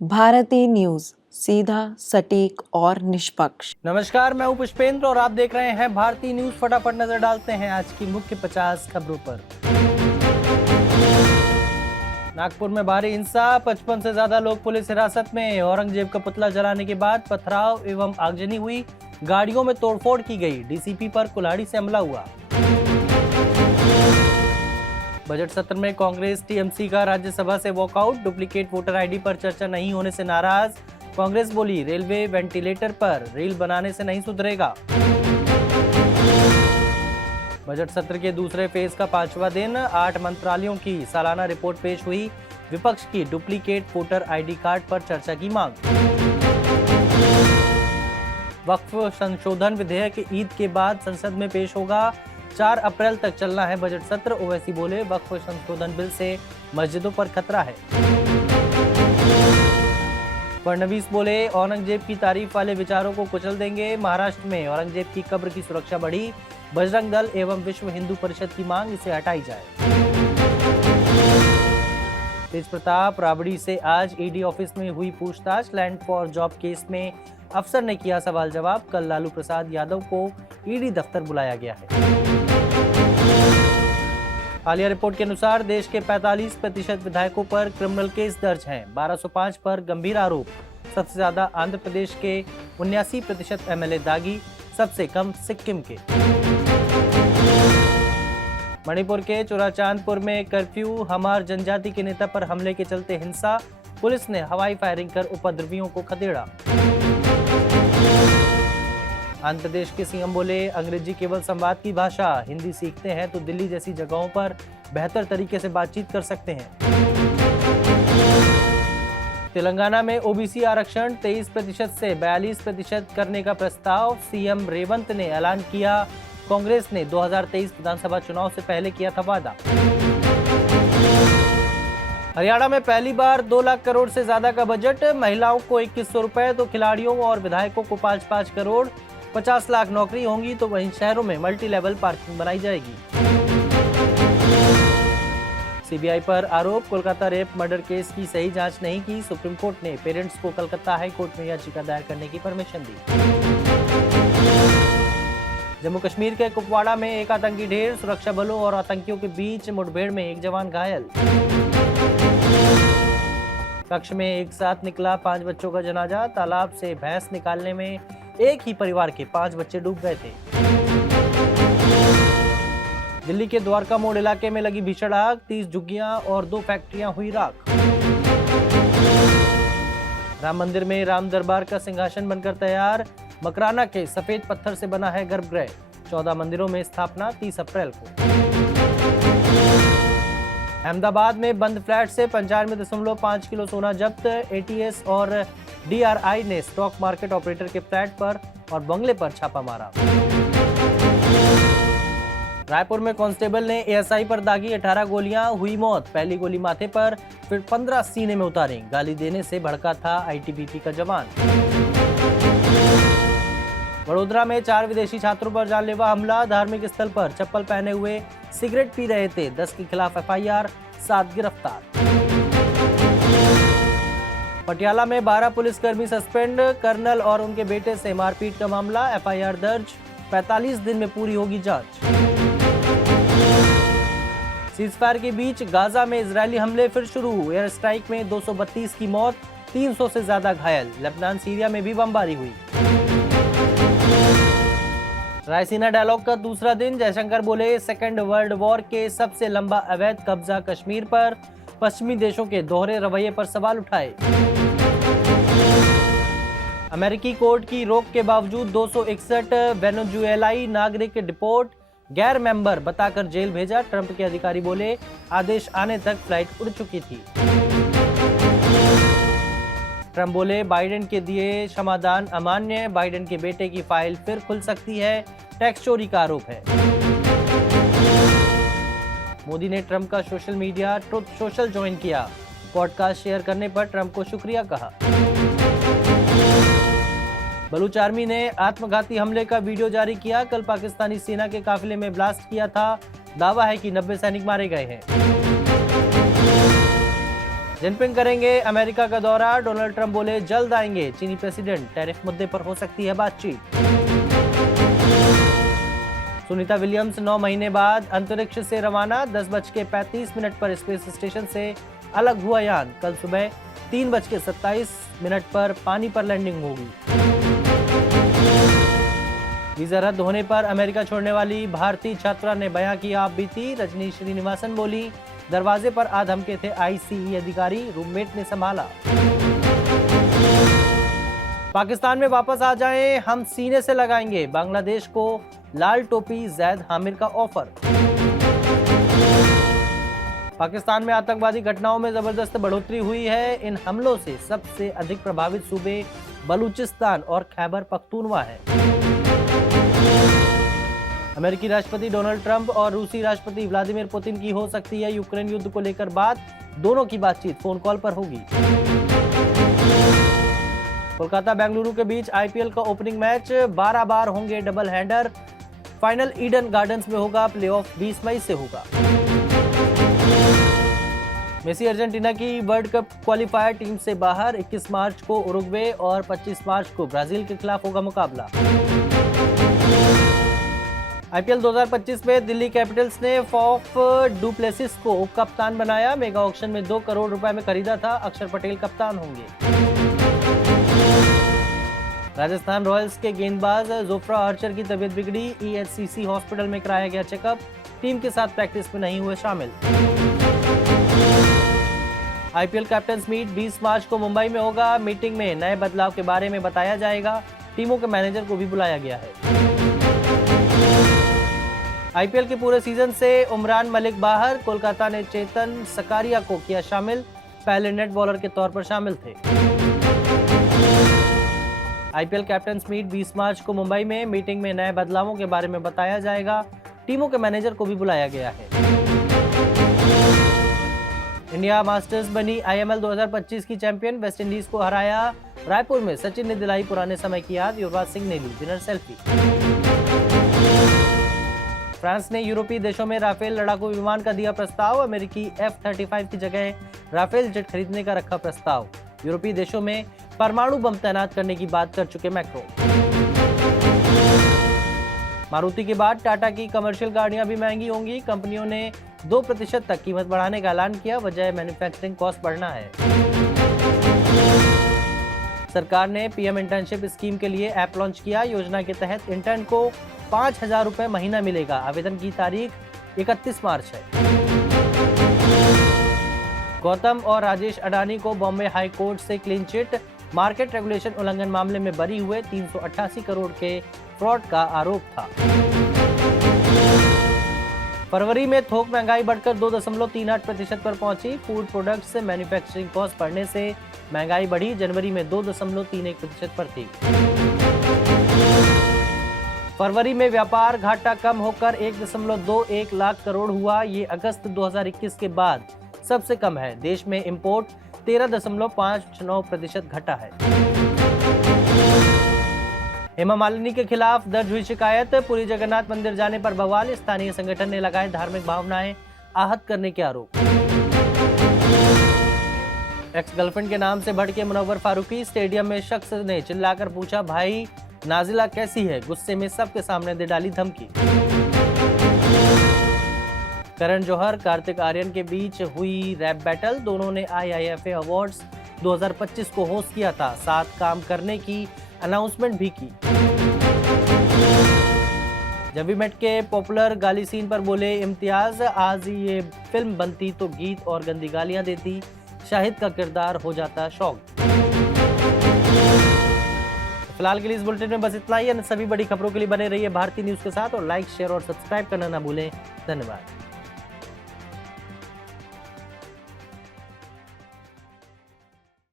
Bharti news, सीधा, सटीक और निष्पक्ष। नमस्कार, मैं हूं पुष्पेंद्र और आप देख रहे हैं भारती न्यूज। फटाफट नजर डालते हैं आज की मुख्य 50 खबरों पर। नागपुर में भारी हिंसा, 55 से ज्यादा लोग पुलिस हिरासत में। औरंगजेब का पुतला जलाने के बाद पथराव एवं आगजनी हुई, गाड़ियों में तोड़फोड़ की गई। डीसीपी पर कुल्हाड़ी से हमला हुआ। बजट सत्र में कांग्रेस टीएमसी का राज्यसभा से वॉकआउट, डुप्लीकेट वोटर आईडी पर चर्चा नहीं होने से नाराज। कांग्रेस बोली रेलवे वेंटिलेटर पर, रेल बनाने से नहीं सुधरेगा। बजट सत्र के दूसरे फेज का 5वां दिन, 8 मंत्रालयों की सालाना रिपोर्ट पेश हुई। विपक्ष की डुप्लीकेट वोटर आईडी कार्ड पर चर्चा की मांग। वक्फ संशोधन विधेयक ईद के बाद संसद में पेश होगा। 4 अप्रैल तक चलना है बजट सत्र। ओवैसी बोले वक्फ संशोधन बिल से मस्जिदों पर खतरा है। फडणवीस बोले औरंगजेब की तारीफ वाले विचारों को कुचल देंगे। महाराष्ट्र में औरंगजेब की कब्र की सुरक्षा बढ़ी। बजरंग दल एवं विश्व हिंदू परिषद की मांग, इसे हटाई जाए। तेज प्रताप राबड़ी से आज ईडी ऑफिस में हुई पूछताछ। लैंड फॉर जॉब केस में अफसर ने किया सवाल जवाब। कल लालू प्रसाद यादव को ईडी दफ्तर बुलाया गया है। हालिया रिपोर्ट के अनुसार देश के 45% विधायकों पर क्रिमिनल केस दर्ज हैं। 1205 पर गंभीर आरोप। सबसे ज्यादा आंध्र प्रदेश के 79% एमएलए दागी, सबसे कम सिक्किम के। मणिपुर के चुराचांदपुर में कर्फ्यू, हमार जनजाति के नेता पर हमले के चलते हिंसा। पुलिस ने हवाई फायरिंग कर उपद्रवियों को खदेड़ा। आंध्र प्रदेश के सीएम बोले अंग्रेजी केवल संवाद की भाषा, हिंदी सीखते हैं तो दिल्ली जैसी जगहों पर बेहतर तरीके से बातचीत कर सकते हैं। तेलंगाना में ओबीसी आरक्षण 23% से 42% करने का प्रस्ताव। सीएम रेवंत ने ऐलान किया। कांग्रेस ने 2023 विधानसभा चुनाव से पहले किया था वादा। हरियाणा में पहली बार 2 लाख करोड़ से ज्यादा का बजट। महिलाओं को 2100 रुपए तो खिलाड़ियों और विधायकों को 5-5 करोड़। 50 लाख नौकरी होंगी तो वहीं शहरों में मल्टी लेवल पार्किंग बनाई जाएगी। सीबीआई पर आरोप, कोलकाता रेप मर्डर केस की सही जांच नहीं की। सुप्रीम कोर्ट ने पेरेंट्स को कलकत्ता हाई कोर्ट में याचिका दायर करने की परमिशन दी। जम्मू कश्मीर के कुपवाड़ा में एक आतंकी ढेर, सुरक्षा बलों और आतंकियों के बीच मुठभेड़ में एक जवान घायल। कक्ष में एक साथ निकला 5 बच्चों का जनाजा। तालाब से भैंस निकालने में एक ही परिवार के 5 बच्चे डूब गए थे। दिल्ली के द्वारका मोड़ इलाके में लगी भीषण आग, 30 झुग्गियां और 2 फैक्ट्रियां हुई राख। राम मंदिर में राम दरबार का सिंहासन बनकर तैयार। मकराना के सफेद पत्थर से बना है गर्भगृह। 14 मंदिरों में स्थापना 30 अप्रैल को। अहमदाबाद में बंद फ्लैट से 95.5 किलो सोना जब्त। एटीएस और डीआरआई ने स्टॉक मार्केट ऑपरेटर के फ्लैट पर और बंगले पर छापा मारा। रायपुर में कांस्टेबल ने एएसआई पर दागी 18 गोलियां, हुई मौत। पहली गोली माथे पर, फिर 15 सीने में उतारी। गाली देने से भड़का था आईटीबीपी का जवान। वडोदरा में 4 विदेशी छात्रों पर जानलेवा हमला। धार्मिक स्थल पर चप्पल पहने हुए सिगरेट पी रहे थे। 10 के खिलाफ एफआईआर, 7 गिरफ्तार। पटियाला में 12 पुलिसकर्मी सस्पेंड। कर्नल और उनके बेटे से मारपीट का मामला, एफआईआर दर्ज। 45 दिन में पूरी होगी जांच। सीजफायर के बीच गाजा में इजरायली हमले फिर शुरू। एयर स्ट्राइक में 232 की मौत, 300 से ज्यादा घायल। लेबनान सीरिया में भी बमबारी हुई। रायसीना डायलॉग का दूसरा दिन, जयशंकर बोले सेकेंड वर्ल्ड वॉर के सबसे लंबा अवैध कब्जा कश्मीर पर। पश्चिमी देशों के दोहरे रवैये पर सवाल उठाए। अमेरिकी कोर्ट की रोक के बावजूद 261 वेनेजुएलाई नागरिक डिपोर्ट, गैर मेंबर बताकर जेल भेजा। ट्रंप के अधिकारी बोले आदेश आने तक फ्लाइट उड़ चुकी थी। ट्रंप बोले बाइडेन के दिए क्षमादान अमान्य। बाइडेन के बेटे की फाइल फिर खुल सकती है। टैक्स चोरी का आरोप है। मोदी ने ट्रंप का social media truth social join किया। पॉडकास्ट शेयर करने पर ट्रंप को शुक्रिया कहा। बलूच आर्मी ने आत्मघाती हमले का वीडियो जारी किया। कल पाकिस्तानी सेना के काफिले में ब्लास्ट किया था। दावा है कि 90 सैनिक मारे गए हैं। जिनपिंग करेंगे अमेरिका का दौरा, डोनाल्ड ट्रंप बोले जल्द आएंगे चीनी प्रेसिडेंट, टैरिफ मुद्दे पर हो सकती है बातचीत। सुनीता विलियम्स 9 महीने बाद अंतरिक्ष से रवाना, 10:35 पर स्पेस स्टेशन से अलग हुआ यान। कल सुबह 3:27 पर पानी पर लैंडिंग होगी। वीजा रद्द होने पर अमेरिका छोड़ने वाली भारतीय छात्रा ने बयां की आप बीती। रजनी श्रीनिवासन बोली, दरवाजे पर आ धमके थे आईसीई अधिकारी, रूममेट ने संभाला। पाकिस्तान में वापस आ जाएं, हम सीने से लगाएंगे, बांग्लादेश को लाल टोपी जैद हामिर का ऑफर। पाकिस्तान में आतंकवादी घटनाओं में जबरदस्त बढ़ोतरी हुई है। इन हमलों से सबसे अधिक प्रभावित सूबे बलूचिस्तान और खैबर पख्तूनवा है। अमेरिकी राष्ट्रपति डोनाल्ड ट्रंप और रूसी राष्ट्रपति व्लादिमीर पुतिन की हो सकती है यूक्रेन युद्ध को लेकर बात। दोनों की बातचीत फोन कॉल पर होगी। कोलकाता बेंगलुरु के बीच आईपीएल का ओपनिंग मैच, 12 बार होंगे double header. Final Eden gardens में होगा, प्लेऑफ 20 मई से होगा। मेसी अर्जेंटीना की वर्ल्ड कप क्वालिफायर टीम से बाहर, 21 मार्च को उरुग्वे और 25 मार्च को ब्राजील के खिलाफ होगा मुकाबला। आईपीएल 2025 में दिल्ली कैपिटल्स ने फॉफ डुप्लेसिस को उप कप्तान बनाया। मेगा ऑक्शन में 2 करोड़ रुपए में खरीदा था। अक्षर पटेल कप्तान होंगे। राजस्थान रॉयल्स के गेंदबाज जोफ्रा आर्चर की तबीयत बिगड़ी, ईएचसीसी हॉस्पिटल में कराया गया चेकअप। टीम के साथ प्रैक्टिस में नहीं हुए शामिल। आईपीएल कैप्टन्स मीट 20 मार्च को मुंबई में होगा। मीटिंग में नए बदलाव के बारे में बताया जाएगा। टीमों के मैनेजर को भी बुलाया गया है। आईपीएल के पूरे सीजन से उमरान मलिक बाहर, कोलकाता ने चेतन सकारिया को किया शामिल, पहले नेट बॉलर के तौर पर शामिल थे। आईपीएल कैप्टन्स मीट 20 मार्च को मुंबई में, मीटिंग में नए बदलावों के बारे में बताया जाएगा। टीमों के मैनेजर को भी बुलाया गया है। इंडिया मास्टर्स बनी आईएमएल 2025 की चैंपियन, वेस्टइंडीज को हराया। रायपुर में सचिन ने दिलाई पुराने समय की याद, युवराज सिंह ने ली विनर सेल्फी। फ्रांस ने यूरोपीय देशों में राफेल लड़ाकू विमान का दिया प्रस्ताव, अमेरिकी F-35 की जगह राफेल जेट खरीदने का रखा प्रस्ताव। यूरोपीय देशों में परमाणु बम तैनात करने की बात कर चुके मैक्रो। मारुति के बाद टाटा की कमर्शियल गाड़ियां भी महंगी होंगी। कंपनियों ने 2% तक कीमत बढ़ाने का ऐलान किया, वजह मैन्युफैक्चरिंग कॉस्ट बढ़ना है। सरकार ने पीएम इंटर्नशिप स्कीम के लिए ऐप लॉन्च किया। योजना के तहत इंटर्न को 5,000 रुपए महीना मिलेगा। आवेदन की तारीख 31 मार्च है। गौतम और राजेश अडानी को बॉम्बे हाई कोर्ट से क्लीन चिट, मार्केट रेगुलेशन उल्लंघन मामले में बरी हुए। 388 करोड़ के फ्रॉड का आरोप था। फरवरी में थोक महंगाई बढ़कर 2.38% पर पहुंची। फूड प्रोडक्ट्स से मैन्युफैक्चरिंग कॉस्ट बढ़ने से महंगाई बढ़ी, जनवरी में 2.31% पर थी। फरवरी में व्यापार घाटा कम होकर 1.21 लाख करोड़ हुआ। ये अगस्त 2021 के बाद सबसे कम है। देश में इंपोर्ट 13.59% घटा है। हेमा मालिनी के खिलाफ दर्ज हुई शिकायत, पुरी जगन्नाथ मंदिर जाने पर बवाल, स्थानीय संगठन ने लगाए धार्मिक भावनाएं आहत करने के आरोप। एक्स गर्लफ्रेंड के नाम से भड़के मुनव्वर फारूकी, स्टेडियम में शख्स ने चिल्लाकर पूछा भाई नाजिला कैसी है, गुस्से में सबके सामने दे डाली धमकी। करण जौहर कार्तिक आर्यन के बीच हुई रैप बैटल, दोनों ने IIFA अवार्ड्स 2025 को होस्ट किया था, साथ काम करने की अनाउंसमेंट भी की। जब भी मेट के पॉपुलर गाली सीन पर बोले इम्तियाज, आज ये फिल्म बनती तो गीत और गंदी गालियां देती, शाहिद का किरदार हो जाता शौक। फिलहाल के लिए इस बुलेटिन में बस इतना ही। अन्य सभी बड़ी खबरों के लिए बने रहिए भारतीय न्यूज के साथ और लाइक, शेयर और सब्सक्राइब करना ना भूलें। धन्यवाद।